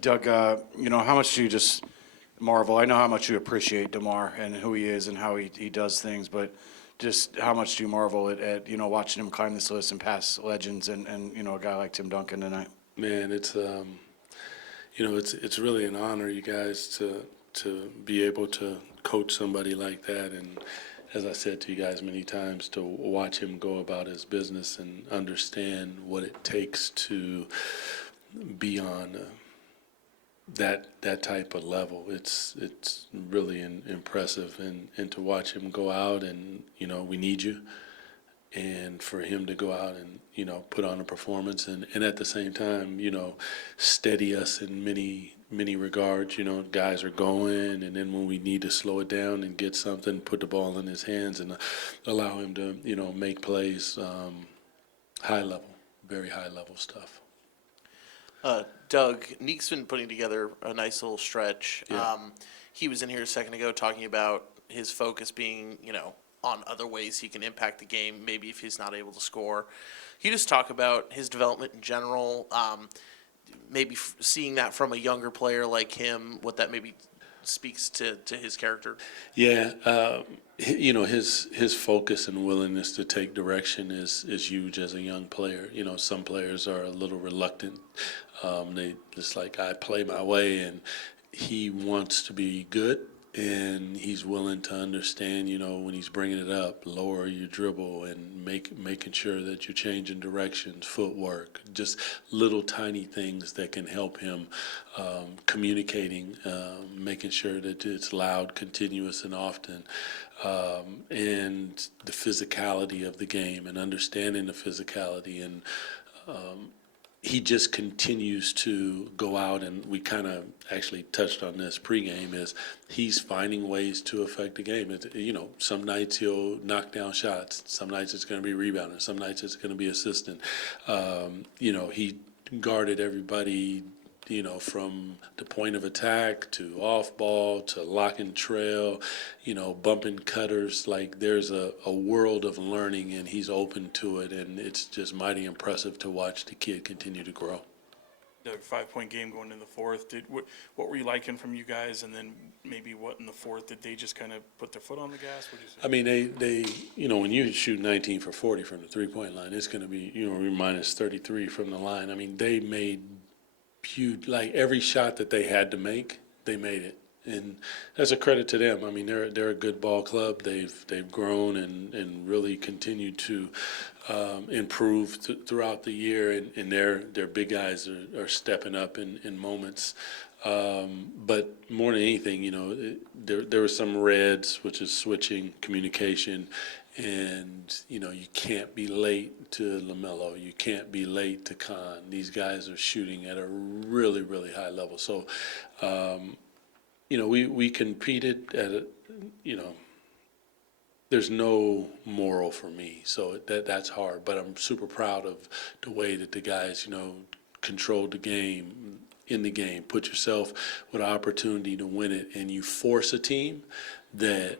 Doug, how much do you just marvel? I know how much you appreciate DeMar and who he is and how he does things, but just how much do you marvel at watching him climb this list and pass legends and a guy like Tim Duncan tonight? Man, it's really an honor, you guys, to be able to coach somebody like that. And as I said to you guys many times, to watch him go about his business and understand what it takes to be on that type of level. It's really impressive, and to watch him go out and we need you, and for him to go out and put on a performance and at the same time steady us in many regards. Guys are going, and then when we need to slow it down and get something, put the ball in his hands and allow him to make plays, high level, very high level stuff. Doug, Neek's been putting together a nice little stretch. Yeah. He was in here a second ago talking about his focus being, on other ways he can impact the game, maybe if he's not able to score. Can you just talk about his development in general, maybe seeing that from a younger player like him, what that maybe speaks to his character? Yeah, his focus and willingness to take direction is huge as a young player. Some players are a little reluctant. They just like, I play my way, and he wants to be good, and he's willing to understand, when he's bringing it up, lower your dribble and making sure that you're changing directions, footwork, just little tiny things that can help him communicating, making sure that it's loud, continuous, and often, and the physicality of the game and understanding the physicality. And he just continues to go out, and we kind of actually touched on this pregame, is he's finding ways to affect the game. Some nights he'll knock down shots. Some nights it's going to be rebounding. Some nights it's going to be assisting. He guarded everybody, from the point of attack to off ball to lock and trail, bumping cutters. Like, there's a world of learning, and he's open to it, and it's just mighty impressive to watch the kid continue to grow. Doug, 5-point game going in the fourth. What were you liking from you guys, and then maybe what in the fourth? Did they just kind of put their foot on the gas? What did you say? I mean, they when you shoot 19 for 40 from the 3-point line, it's going to be, minus 33 from the line. I mean, they made huge, like every shot that they had to make, they made it. And that's a credit to them. I mean, they're a good ball club. They've grown and really continued to improve throughout the year, and their big guys are stepping up in moments. But more than anything, there were some reds, which is switching, communication, and you can't be late to LaMelo. You can't be late to Khan. These guys are shooting at a really, really high level. So, we competed at a, there's no moral for me, so that's hard. But I'm super proud of the way that the guys, controlled the game, in the game, put yourself with an opportunity to win it, and you force a team that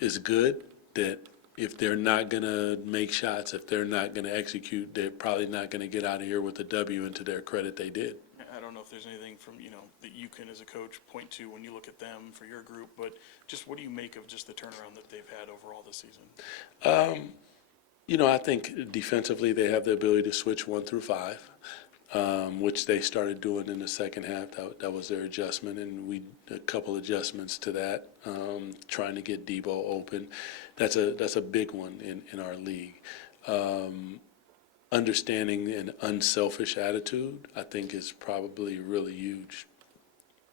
is good, that if they're not going to make shots, if they're not going to execute, they're probably not going to get out of here with a W, and to their credit, they did. I don't know if there's anything from, that you can, as a coach, point to when you look at them for your group, but just what do you make of just the turnaround that they've had overall this season? I think defensively they have the ability to switch 1 through 5, which they started doing in the second half. That was their adjustment, and a couple adjustments to that, trying to get Debo open. That's a big one in our league. Understanding an unselfish attitude, I think, is probably really huge.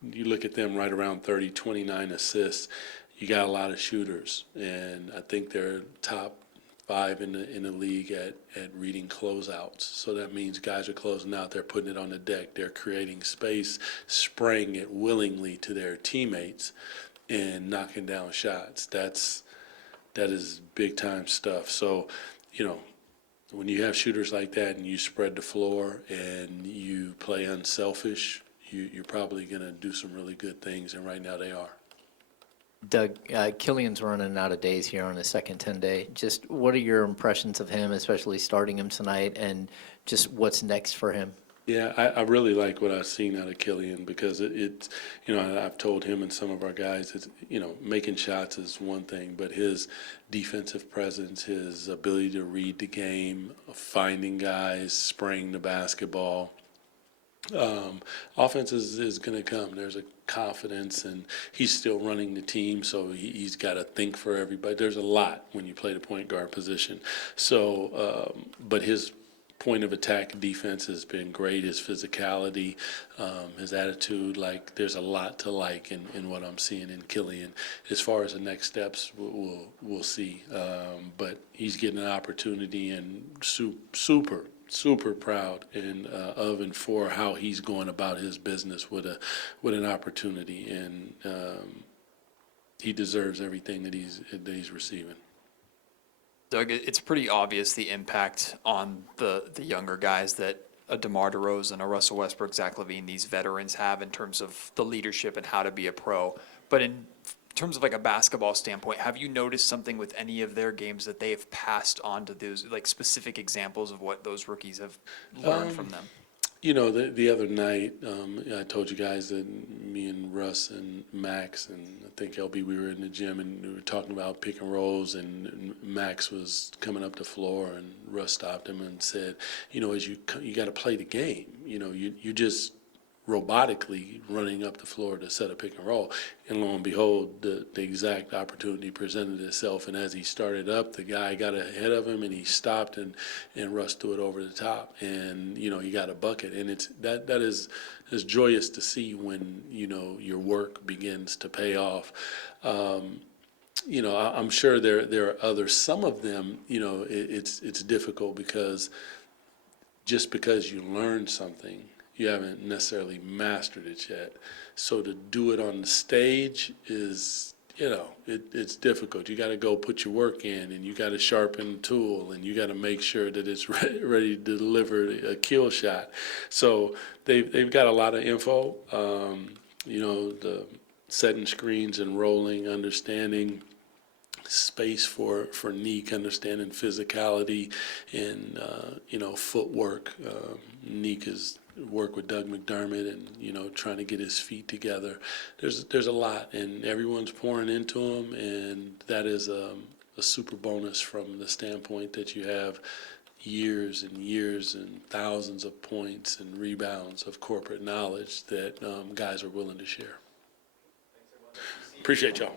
You look at them right around 30, 29 assists. You got a lot of shooters, and I think they're top 5 in the league at reading closeouts. So that means guys are closing out. They're putting it on the deck. They're creating space, spraying it willingly to their teammates, and knocking down shots. That is big time stuff. So, when you have shooters like that and you spread the floor and you play unselfish, you're probably going to do some really good things, and right now they are. Doug, Killian's running out of days here on his second 10-day. Just what are your impressions of him, especially starting him tonight, and just what's next for him? Yeah, I really like what I've seen out of Killian because it's, I've told him and some of our guys, it's, making shots is one thing, but his defensive presence, his ability to read the game, finding guys, spraying the basketball, offense is going to come. There's a confidence, and he's still running the team, so he's got to think for everybody. There's a lot when you play the point guard position. So, but his point of attack defense has been great. His physicality, his attitude, there's a lot to like in what I'm seeing in Killian. As far as the next steps, we'll see. But he's getting an opportunity, and super proud of and for how he's going about his business with an opportunity, and he deserves everything that he's receiving. Doug, it's pretty obvious the impact on the younger guys that a DeMar DeRozan, a Russell Westbrook, Zach LaVine, these veterans have in terms of the leadership and how to be a pro. But in terms of a basketball standpoint, have you noticed something with any of their games that they have passed on to those, specific examples of what those rookies have learned from them? The other night, I told you guys that me and Russ and Max and I think LB, we were in the gym and we were talking about pick and rolls, and Max was coming up the floor and Russ stopped him and said, as you got to play the game. You just robotically running up the floor to set a pick and roll. And lo and behold, the exact opportunity presented itself. And as he started up, the guy got ahead of him and he stopped, and Russ threw it over the top. And, he got a bucket. And that is joyous to see when, your work begins to pay off. I'm sure there are others. Some of them, it's difficult because just because you learn something, you haven't necessarily mastered it yet. So to do it on the stage is, it's difficult. You got to go put your work in, and you got to sharpen the tool, and you got to make sure that it's ready to deliver a kill shot. So they've got a lot of info, the setting screens and rolling, understanding space for Neek, understanding physicality and, footwork. Neek is work with Doug McDermott and, trying to get his feet together. There's a lot, and everyone's pouring into him, and that is a super bonus from the standpoint that you have years and years and thousands of points and rebounds of corporate knowledge that guys are willing to share. Appreciate y'all.